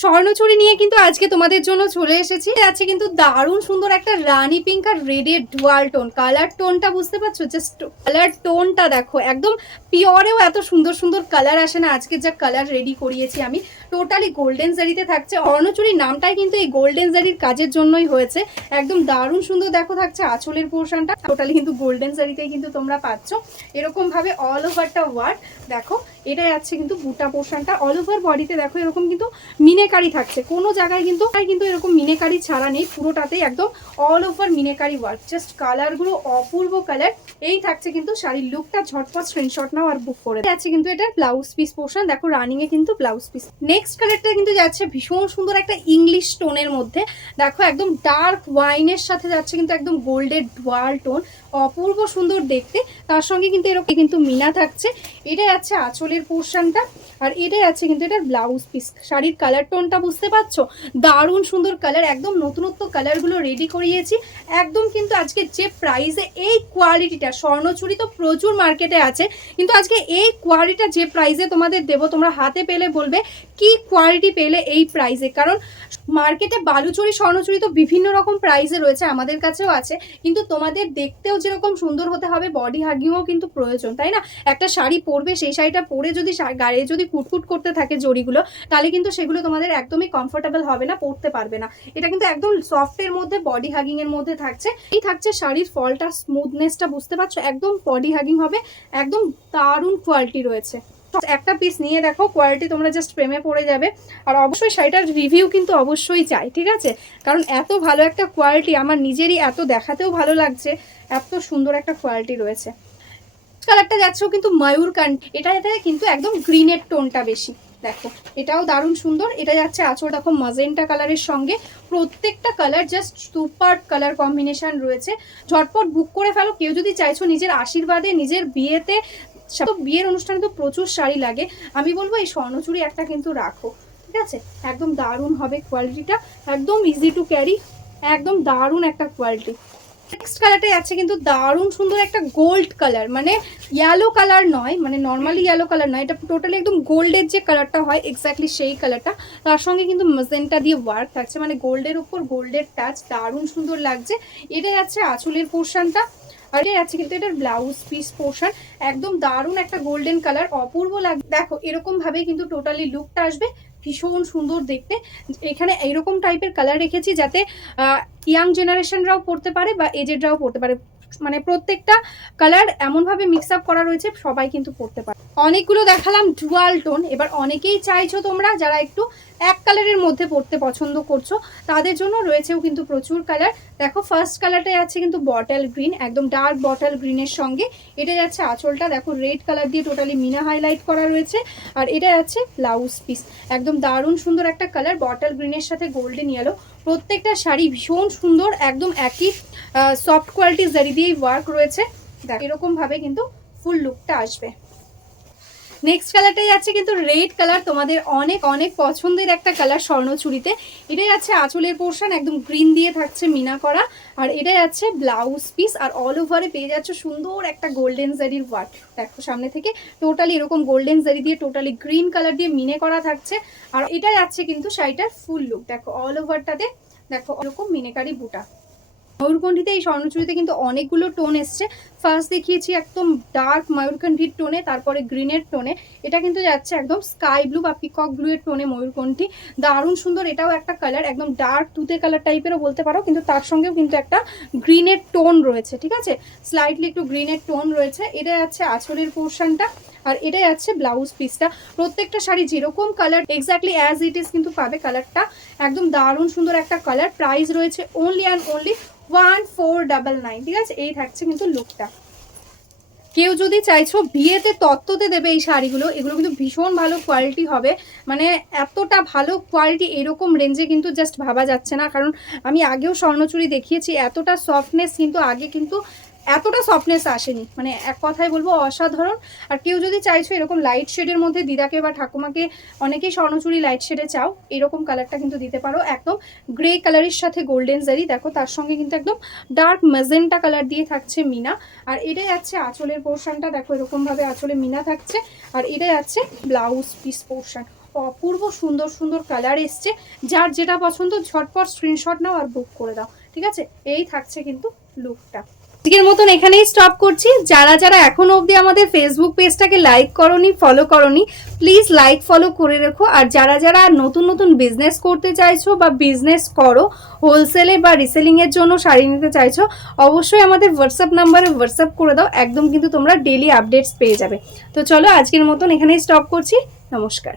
স্বর্ণচুরি নিয়ে কিন্তু আজকে তোমাদের জন্য চলে এসেছি। আছে কিন্তু দারুণ সুন্দর একটা রানী পিঙ্ক আর রেডের ডুয়াল টোন। কালার টোনটা বুঝতে পারছো? জাস্ট কালার টোনটা দেখো, একদম পিওরেও এত সুন্দর সুন্দর কালার আসে না। আজকে যা কালার রেডি করিয়েছি আমি, টোটালি গোল্ডেন জারিতে থাকছে। স্বর্ণচুরির নামটাই কিন্তু এই গোল্ডেন জারির কাজের জন্যই হয়েছে। একদম দারুণ সুন্দর দেখো থাকছে আঁচলের পোর্শনটা, টোটালি কিন্তু গোল্ডেন জারিতেই কিন্তু তোমরা পাচ্ছ। এরকম ভাবে অল ওভারটা ওয়ার্ক দেখো। এটা যাচ্ছে কিন্তু বুটা পোর্শনটা, অল ওভার বডিতে দেখো এরকম কিন্তু মিনেকারি থাকছে। কোনো জায়গায় কিন্তু এরকম মিনেকারি ছাড়া নেই, পুরোটাতেই একদম all over meenakari work. Just কালারগুলো অপূর্ব কালার। এই থাকছে কিন্তু শাড়ির লুকটা। ঝটপট স্ক্রিনশট নাও আর বুক করে যাচ্ছে কিন্তু এটার ব্লাউজ পিস পোর্শন দেখো, রানিং এ কিন্তু ব্লাউজ পিস। নেক্সট কালারটা কিন্তু যাচ্ছে ভীষণ সুন্দর একটা ইংলিশ টোনের মধ্যে দেখো, একদম ডার্ক ওয়াইনের সাথে যাচ্ছে কিন্তু একদম গোল্ডের ডুয়াল টোন, অপূর্ব সুন্দর দেখতে। তার সঙ্গে কিন্তু এরকম কিন্তু মিনা থাকছে। এটা যাচ্ছে আঁচলের পোর্শনটা, আর এটা যাচ্ছে কিন্তু এটার ব্লাউজ পিস। শাড়ির কালার টোনটা বুঝতে পারছো? দারুণ সুন্দর কালার, একদম নতুনত্ব কালারগুলো রেডি করিয়েছি একদম। কিন্তু আজকে যে প্রাইসে এই কোয়ালিটিটা, স্বর্ণচুরি তো প্রচুর মার্কেটে আছে, কিন্তু আজকে এই কোয়ালিটিটা যে প্রাইসে তোমাদের দেবো, তোমরা হাতে পেলে বলবে কি কোয়ালিটি পেলে এই প্রাইসে। কারণ মার্কেটে বালুচুরি স্বর্ণচুরি তো বিভিন্ন রকম প্রাইসে রয়েছে, আমাদের কাছেও আছে, কিন্তু তোমাদের দেখতেও যেরকম সুন্দর হতে হবে, বডি হাগিংও কিন্তু প্রয়োজন, তাই না? একটা শাড়ি পরবে, সেই শাড়িটা পরে যদি গায়ে যদি কুটকুট করতে থাকে জড়িগুলো, তাহলে কিন্তু সেগুলো তোমাদের একদমই কমফোর্টেবল হবে না, পরতে পারবে না। এটা কিন্তু একদম সফটের মধ্যে, বডি হাগিং এর মধ্যে থাকছে। এই থাকছে শাড়ির ফলটা, স্মুথনেসটা বুঝতে পারছো? একদম বডি হাগিং হবে, একদম দারুণ কোয়ালিটি রয়েছে। একটা পিস নিয়ে দেখো, কোয়ালিটি তোমরা জাস্ট প্রেমে পড়ে যাবে। আর অবশ্যই শাড়িটার রিভিউ কিন্তু অবশ্যই চাই, ঠিক আছে? কারণ এত ভালো একটা কোয়ালিটি, আমার নিজেরই এত দেখাতেও ভালো লাগছে, এত সুন্দর একটা কোয়ালিটি রয়েছে। কালারটা যাচ্ছেও কিন্তু ময়ূরকান্তি, এটাতে কিন্তু একদম গ্রিনের টোনটা বেশি দেখো, এটাও দারুণ সুন্দর। এটা যাচ্ছে আঁচল দেখো মাজেন্টা কালারের সঙ্গে, প্রত্যেকটা colour just super colour combination রয়েছে। ঝটপট বুক করে ফেলো কেউ যদি চাইছো নিজের আশীর্বাদে, নিজের বিয়েতে, বিয়ের অনুষ্ঠানে তো প্রচুর শাড়ি লাগে, আমি বলবো এই স্বর্ণচুরি একটা কিন্তু রাখো, ঠিক আছে? একদম দারুণ হবে কোয়ালিটিটা, একদম ইজি টু ক্যারি, একদম দারুণ একটা কোয়ালিটি। নেক্সট কালারটা যাচ্ছে কিন্তু দারুণ সুন্দর একটা গোল্ড কালার, মানে ইয়েলো কালার নয়, মানে নর্মালি ইয়েলো কালার নয়, এটা টোটালি একদম গোল্ডের যে কালারটা হয় এক্স্যাক্টলি সেই কালারটা। তার সঙ্গে কিন্তু ম্যাজেন্টা দিয়ে ওয়ার্ক থাকছে, মানে গোল্ডের উপর গোল্ডের টাচ, দারুণ সুন্দর লাগছে। এটা যাচ্ছে আঁচলের পোর্শনটা, আর এটা যাচ্ছে কিন্তু এটার ব্লাউজ পিস পোর্শন। একদম দারুণ একটা গোল্ডেন কালার, অপূর্ব লাগবে দেখো। এরকম ভাবে কিন্তু টোটালি লুকটা আসবে, ভীষণ সুন্দর দেখতে। এখানে এইরকম টাইপের কালার রেখেছি যাতে ইয়াং জেনারেশনরাও পড়তে পারে বা এজেডরাও পড়তে পারে, মানে প্রত্যেকটা কালার এমনভাবে মিক্স আপ করা রয়েছে সবাই কিন্তু পড়তে পারে। অনেকগুলো দেখালাম ডুয়াল টোন, এবার অনেকেই চাইছো তোমরা যারা একটু এক কালারের মধ্যে পড়তে পছন্দ করছো, তাদের জন্য রয়েছেও কিন্তু প্রচুর কালার। দেখো ফার্স্ট কালারটা যাচ্ছে কিন্তু বটল গ্রিন, একদম ডার্ক বটল গ্রিনের সঙ্গে। এটা যাচ্ছে আঁচলটা দেখো রেড কালার দিয়ে টোটালি মিনা হাইলাইট করা রয়েছে, আর এটা যাচ্ছে ব্লাউজ পিস। একদম দারুণ সুন্দর একটা কালার, বটল গ্রিনের সাথে গোল্ডেন ইয়েলো। প্রত্যেকটা শাড়ি ভীষণ সুন্দর, একদম একই সফট কোয়ালিটি জারি দিয়েই ওয়ার্ক রয়েছে। দেখ এরকম ভাবে কিন্তু ফুল লুকটা আসবে। নেক্সট কালারটাই যাচ্ছে কিন্তু রেড কালার, তোমাদের অনেক অনেক পছন্দের একটা কালার স্বর্ণচুরিতে। এটা যাচ্ছে আঁচলের পোর্শন, একদম গ্রিন দিয়ে থাকছে মিনা করা, আর এটা যাচ্ছে ব্লাউজ পিস। আর অল ওভারে পেয়ে যাচ্ছে সুন্দর একটা গোল্ডেন জারির ওয়ার্ক দেখো, সামনে থেকে টোটালি এরকম গোল্ডেন জারি দিয়ে টোটালি গ্রিন কালার দিয়ে মিনে করা থাকছে। আর এটা যাচ্ছে কিন্তু শাড়িটার ফুল লুক দেখো, অল ওভারটাতে দেখো এরকম মিনেকারি বুটা। ময়ূরকণ্ঠীতে এই স্বর্ণচুরিতে কিন্তু অনেকগুলো টোন এসছে। ফার্স্ট দেখিয়েছি একদম ডার্ক ময়ূরকণ্ঠীর টোনে, তারপরে গ্রিনের টোনে। এটা কিন্তু যাচ্ছে একদম স্কাই ব্লু বা পিকক ব্লু এর টোনে ময়ূরকণ্ঠী, দারুণ সুন্দর। এটাও একটা কালার, একদম ডার্ক তুতে কালার টাইপেরও বলতে পারো, কিন্তু তার সঙ্গেও কিন্তু একটা গ্রিনের টোন রয়েছে, ঠিক আছে? স্লাইটলি একটু গ্রিনের টোন রয়েছে। এটা যাচ্ছে আঁচলের পোর্শনটা, আর এটা যাচ্ছে ব্লাউজ পিসটা। প্রত্যেকটা শাড়ি যেরকম colour exactly as it is কিন্তু পাবে কালারটা, একদম দারুণ সুন্দর একটা কালার। প্রাইস রয়েছে অনলি অ্যান্ড অনলি 1499, ঠিক আছে? এই থাকছে কিন্তু লুকটা। কেউ যদি চাইছো বিয়েতে তত্ত্বতে দেবে এই শাড়িগুলো, এগুলো কিন্তু ভীষণ ভালো কোয়ালিটি হবে, মানে এতটা ভালো কোয়ালিটি এরকম রেঞ্জে কিন্তু জাস্ট ভাবা যাচ্ছে না। কারণ আমি আগেও স্বর্ণচুরি দেখিয়েছি, এতটা সফটনেস কিন্তু আগে কিন্তু এতটা সফটনেস আসেনি, মানে এক কথায় বলবো অসাধারণ। আর কেউ যদি চাইছো এরকম লাইট শেডের মধ্যে দিদাকে বা ঠাকুমাকে, অনেকেই স্বর্ণচুরি লাইট শেডে চাও, এরকম কালারটা কিন্তু দিতে পারো। একদম গ্রে কালারের সাথে গোল্ডেন জারি দেখো, তার সঙ্গে কিন্তু একদম ডার্ক ম্যাজেন্টা কালার দিয়ে থাকছে মিনা। আর এটা যাচ্ছে আঁচলের পোর্শনটা দেখো, এরকম ভাবে আঁচলে মিনা থাকছে, আর এটা যাচ্ছে ব্লাউজ পিস পোর্শন। অপূর্ব সুন্দর সুন্দর কালার এসছে। যার যেটা পছন্দ ঝটপট স্ক্রিনশট নাও আর বুক করে দাও, ঠিক আছে? এই থাকছে কিন্তু লুকটা। আজকের মতন এখানেই স্টপ করছি। যারা যারা এখনো অবধি আমাদের ফেসবুক পেজটাকে লাইক করনি, ফলো করনি, প্লিজ লাইক ফলো করে রেখো। আর যারা যারা নতুন নতুন বিজনেস করতে চাইছো বা বিজনেস করো, হোলসেলে বা রিসেলিং এর জন্য শাড়ি নিতে চাইছো, অবশ্যই আমাদের হোয়াটসঅ্যাপ নাম্বারে হোয়াটসঅ্যাপ করে দাও। একদম কিন্তু তোমরা ডেলি আপডেটস পেয়ে যাবে। তো চলো আজকের মতন এখানেই স্টপ করছি। নমস্কার।